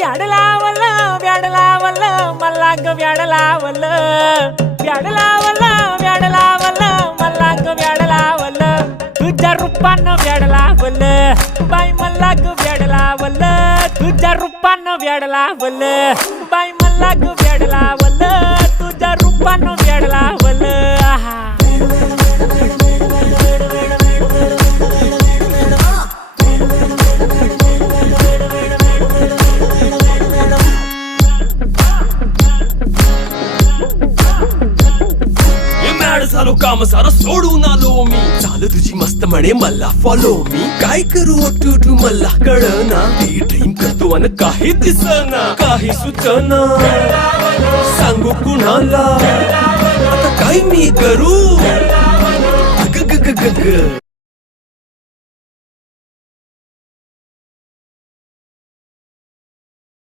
व्याड लावलं व्याड लावलं मला ग व्याड लावलं व्याड लावलं व्याड लावलं मला ग व्याड लावलं तुझ्या रूपानं व्याड लावलं बाई मला ग व्याड लावलं तुझ्या रूपानं व्याड लावलं बाई मला ग व्याड लावलं तुझ्या रूपानं व्याड लावलं आहा झालो काम सारं सोडून आलो मी चाल तुझी मस्त म्हणे मला फॉलो मी काय करू टू मला कळना ती ड्रीम करतो आणि काही दिसना काही सुचना सांगू कुणाला आता काय मी करू ग ग ग ग ग